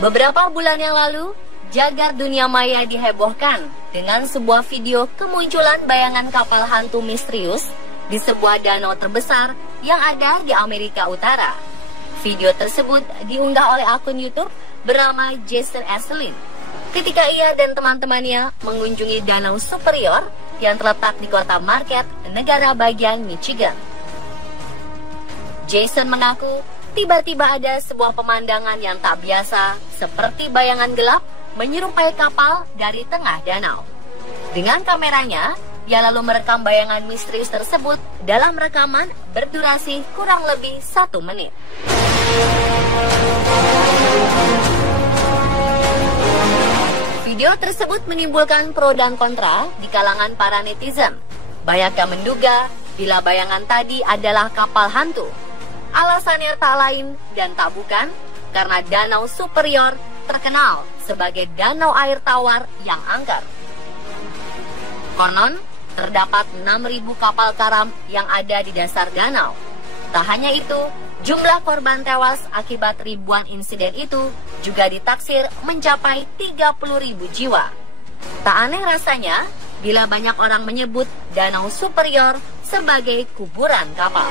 Beberapa bulan yang lalu, jagat dunia maya dihebohkan dengan sebuah video kemunculan bayangan kapal hantu misterius di sebuah danau terbesar yang ada di Amerika Utara. Video tersebut diunggah oleh akun YouTube bernama Jason Esselin ketika ia dan teman-temannya mengunjungi Danau Superior yang terletak di kota Marquette, negara bagian Michigan. Jason mengaku tiba-tiba ada sebuah pemandangan yang tak biasa, seperti bayangan gelap menyerupai kapal dari tengah danau. Dengan kameranya, ia lalu merekam bayangan misterius tersebut dalam rekaman berdurasi kurang lebih 1 menit. Video tersebut menimbulkan pro dan kontra di kalangan para netizen. Banyak yang menduga bila bayangan tadi adalah kapal hantu. Alasannya tak lain dan tak bukan karena Danau Superior terkenal sebagai danau air tawar yang angker. Konon, terdapat 6.000 kapal karam yang ada di dasar danau. Tak hanya itu, jumlah korban tewas akibat ribuan insiden itu juga ditaksir mencapai 30.000 jiwa. Tak aneh rasanya bila banyak orang menyebut Danau Superior sebagai kuburan kapal.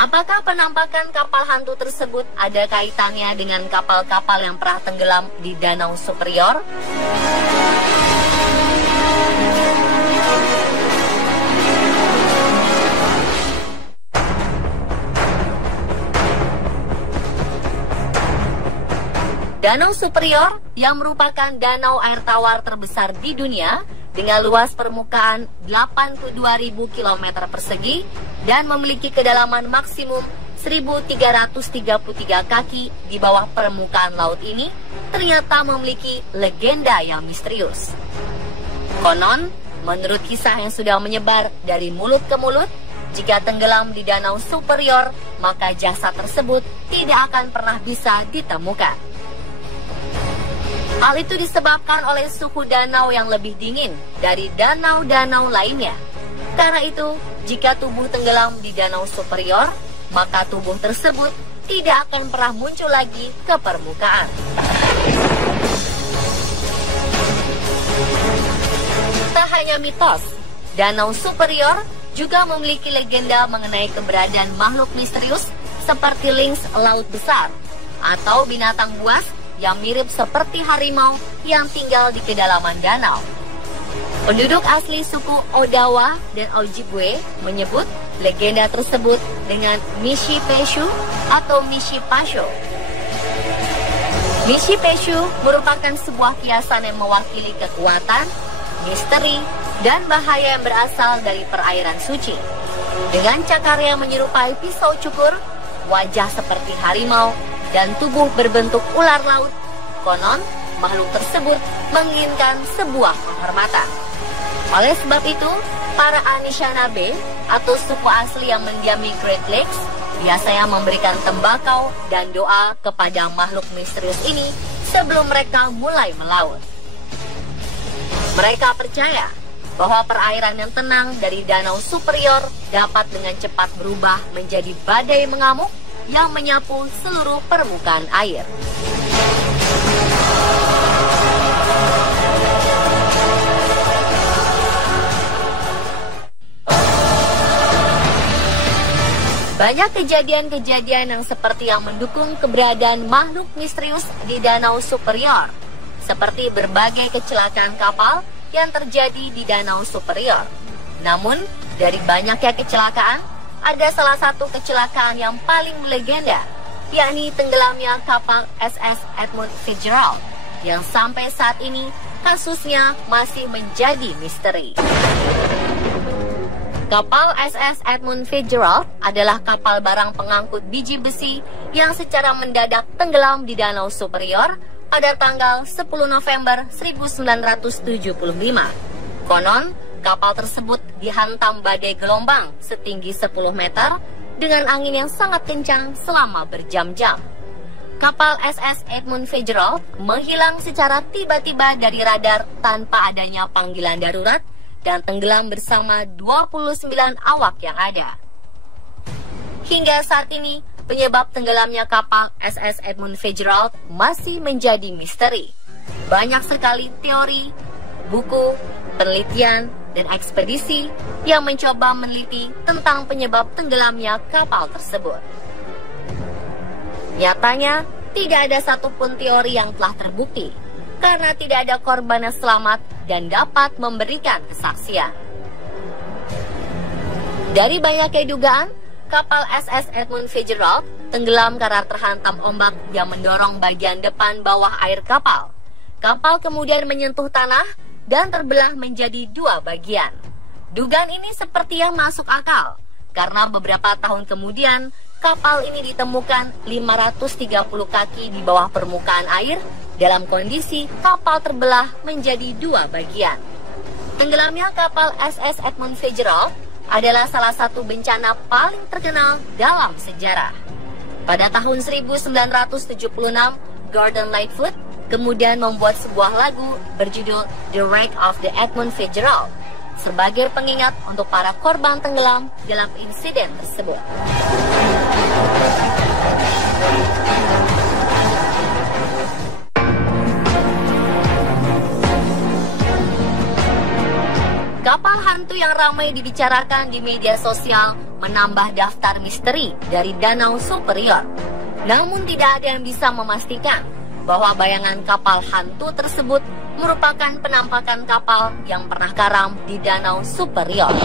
Apakah penampakan kapal hantu tersebut ada kaitannya dengan kapal-kapal yang pernah tenggelam di Danau Superior? Danau Superior yang merupakan danau air tawar terbesar di dunia dengan luas permukaan 82.000 km persegi dan memiliki kedalaman maksimum 1.333 kaki di bawah permukaan laut ini ternyata memiliki legenda yang misterius. Konon, menurut kisah yang sudah menyebar dari mulut ke mulut, jika tenggelam di Danau Superior, maka jasad tersebut tidak akan pernah bisa ditemukan. Hal itu disebabkan oleh suhu danau yang lebih dingin dari danau-danau lainnya. Karena itu, jika tubuh tenggelam di Danau Superior, maka tubuh tersebut tidak akan pernah muncul lagi ke permukaan. Tak hanya mitos, Danau Superior juga memiliki legenda mengenai keberadaan makhluk misterius seperti lynx laut besar atau binatang buas yang mirip seperti harimau yang tinggal di kedalaman danau. Penduduk asli suku Odawa dan Ojibwe menyebut legenda tersebut dengan Mishipeshu atau Mishipasho. Mishipeshu merupakan sebuah kiasan yang mewakili kekuatan, misteri, dan bahaya yang berasal dari perairan suci. Dengan cakar yang menyerupai pisau cukur, wajah seperti harimau, dan tubuh berbentuk ular laut, konon makhluk tersebut menginginkan sebuah penghormatan. Oleh sebab itu, para Anishinaabe atau suku asli yang mendiami Great Lakes biasanya memberikan tembakau dan doa kepada makhluk misterius ini sebelum mereka mulai melaut. Mereka percaya bahwa perairan yang tenang dari Danau Superior dapat dengan cepat berubah menjadi badai mengamuk yang menyapu seluruh permukaan air. Banyak kejadian-kejadian yang seperti yang mendukung keberadaan makhluk misterius di Danau Superior, seperti berbagai kecelakaan kapal yang terjadi di Danau Superior. Namun, dari banyaknya kecelakaan, ada salah satu kecelakaan yang paling legenda, yakni tenggelamnya kapal SS Edmund Fitzgerald, yang sampai saat ini kasusnya masih menjadi misteri. Kapal SS Edmund Fitzgerald adalah kapal barang pengangkut biji besi yang secara mendadak tenggelam di Danau Superior pada tanggal 10 November 1975. Konon, kapal tersebut dihantam badai gelombang setinggi 10 meter dengan angin yang sangat kencang selama berjam-jam. Kapal SS Edmund Fitzgerald menghilang secara tiba-tiba dari radar tanpa adanya panggilan darurat dan tenggelam bersama 29 awak yang ada. Hingga saat ini, penyebab tenggelamnya kapal SS Edmund Fitzgerald masih menjadi misteri. Banyak sekali teori, buku, penelitian, dan ekspedisi yang mencoba meneliti tentang penyebab tenggelamnya kapal tersebut. Nyatanya, tidak ada satupun teori yang telah terbukti, karena tidak ada korban yang selamat dan dapat memberikan kesaksian. Dari banyaknya dugaan, kapal SS Edmund Fitzgerald tenggelam karena terhantam ombak yang mendorong bagian depan bawah air kapal. Kapal kemudian menyentuh tanah dan terbelah menjadi dua bagian. Dugaan ini seperti yang masuk akal, karena beberapa tahun kemudian kapal ini ditemukan 530 kaki di bawah permukaan air dalam kondisi kapal terbelah menjadi dua bagian. Tenggelamnya kapal SS Edmund Fitzgerald adalah salah satu bencana paling terkenal dalam sejarah. Pada tahun 1976, Gordon Lightfoot kemudian membuat sebuah lagu berjudul The Wreck of the Edmund Fitzgerald sebagai pengingat untuk para korban tenggelam dalam insiden tersebut. Kapal hantu yang ramai dibicarakan di media sosial menambah daftar misteri dari Danau Superior. Namun tidak ada yang bisa memastikan bahwa bayangan kapal hantu tersebut merupakan penampakan kapal yang pernah karam di Danau Superior.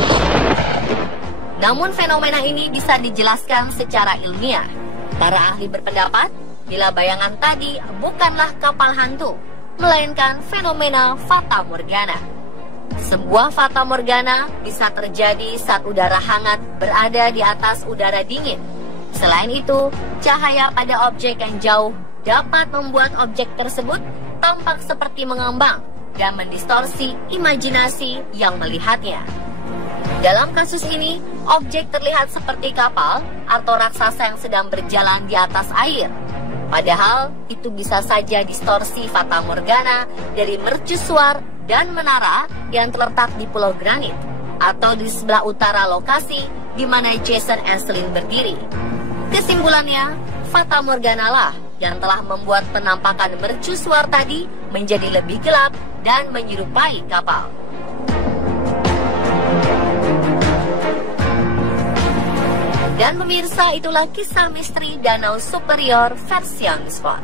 Namun fenomena ini bisa dijelaskan secara ilmiah. Para ahli berpendapat bila bayangan tadi bukanlah kapal hantu, melainkan fenomena fata morgana. Sebuah fata morgana bisa terjadi saat udara hangat berada di atas udara dingin. Selain itu, cahaya pada objek yang jauh dapat membuat objek tersebut tampak seperti mengambang dan mendistorsi imajinasi yang melihatnya. Dalam kasus ini, objek terlihat seperti kapal atau raksasa yang sedang berjalan di atas air. Padahal, itu bisa saja distorsi fata morgana dari mercusuar dan menara yang terletak di Pulau Granit atau di sebelah utara lokasi di mana Jason Aislinn berdiri. Kesimpulannya, fata morgana lah yang telah membuat penampakan mercusuar tadi menjadi lebih gelap dan menyerupai kapal. Dan pemirsa, itulah kisah misteri Danau Superior versi Spot.